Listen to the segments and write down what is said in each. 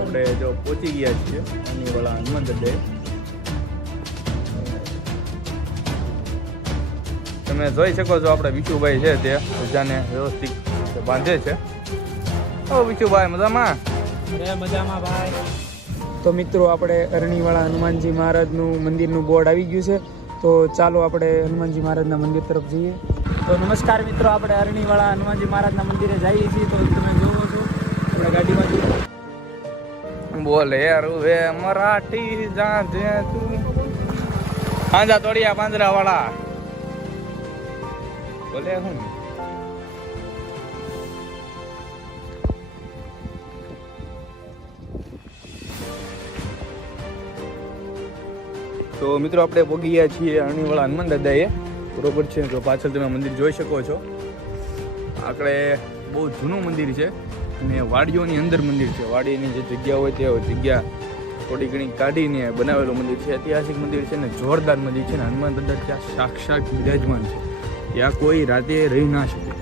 આપણે જો પહોંચી ગયા છીએ અનીવાળા હનુમાન દડે. તમે જોઈ શકો છો આપણે વિશુભાઈ છે તે બધાને વ્યવસ્થિત બાંધે છે. ઓ વિશુભાઈ મજામાં? મજામાં ભાઈ. તો મિત્રો આપણે અરણીવાળા હનુમાનજી મહારાજનું મંદિરનું બોર્ડ આવી ગયું છે. તો ચાલો આપણે હનુમાનજી મહારાજના મંદિર તરફ જઈએ. તો નમસ્કાર મિત્રો આપણે અરણીવાળા હનુમાનજી મહારાજના મંદિરે જઈએ છીએ. તો તમે જોવો છો આપણે ગાડીમાં જઈએ બોલે રૂવે મરાઠી જાજે તું. પાંજા તોડિયા પાંજરા વાળા બોલે હું? તો મિત્રો આપણે પોગી ગયા છીએ અણીવાળા હનુમાન દાદાએ બરોબર છે તો પાછળ તમે મંદિર જોઈ શકો છો. આપણે બહુ જૂનું મંદિર છે. અને વાડીઓની અંદર મંદિર છે. વાડીની જે જગ્યા હોય તે જગ્યા થોડી ઘણી કાઢીને બનાવેલું મંદિર છે. ઐતિહાસિક મંદિર છે ને જોરદાર મંદિર છે ને હનુમાન દાદા ત્યાં સાક્ષાત બિરાજમાન છે. ત્યાં કોઈ રાતે રહી ના શકે.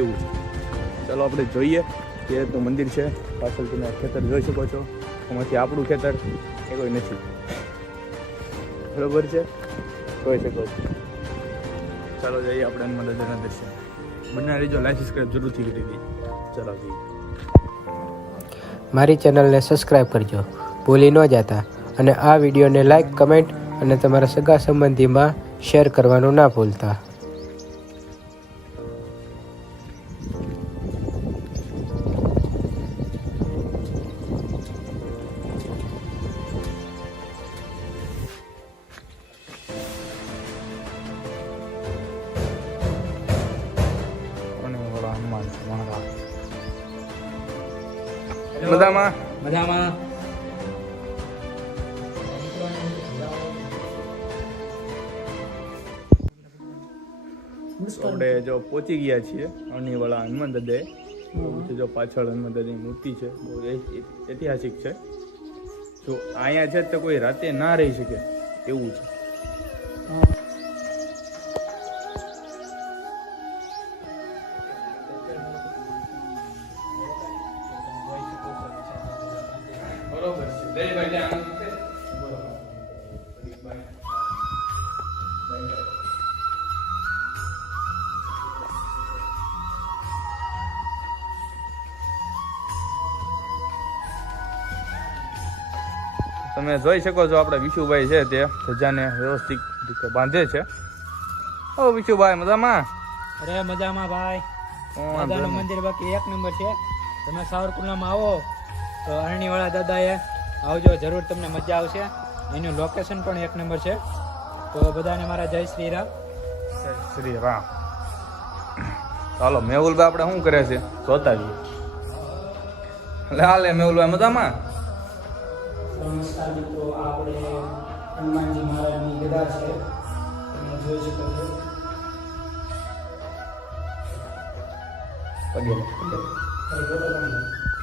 એવું છે. ચાલો આપણે જોઈએ કે તો મંદિર છે. પાછળ તમે ખેતર જોઈ શકો છો. એમાંથી આપણું ખેતર એ કોઈ નથી. બરોબર છે? જોઈ શકો છો. ચાલો જઈએ આપણે હનુમાન દાદાના દર્શન. બનાવી રેજો લાઇસન્સ કરે જરૂરથી કરી દઈએ ચાલો જઈએ. મારી ચેનલને સબસ્ક્રાઈબ કરજો. ભૂલી ન જતા. અને આ વિડીયોને લાઇક, કમેન્ટ અને તમારા સગા સંબંધીમાં શેર કરવાનું ના ભૂલતા. મજામાં મજામાં આપણે જો પહોંચી ગયા છીએ અણીવાળા હનુમાન છે જો પાછળ હનુમાન દાદાની મૂર્તિ છે બહુ એ- ઐતિહાસિક છે. જો અહીંયા છે તો કોઈ રાતે ના રહી શકે એવું છે. બરોબર છે. જયભાઈ આનંદ છે. તમે જોઈ શકો છો આપણે વિશુભાઈ છે તે ધજાને વ્યવસ્થિત રીતે બાંધે છે. ઓ વિશુભાઈ મજામાં? અરે મજામાં ભાઈ. દાદાનું મંદિર બાકી એક નંબર છે. તમે સાવરકુંડલામાં આવો. તો અરણીવાળા દાદાએ આવજો જરૂર તમને મજા આવશે. એનું લોકેશન પણ એક નંબર છે. તો બધાને મારા જય શ્રી રામ. જય શ્રી રામ. ચાલો મેહુલભાઈ આપણે શું કરે છે? જોતા જઈએ લે હાલે મેહુલભાઈ મજામાં? નમસ્કાર મિત્રો આપણે હનુમાનજી મહારાજની ગદા છે. તમે જોઈ શકો છો. પગે પગે. લે. ખાલી ફોટો પાડી લો.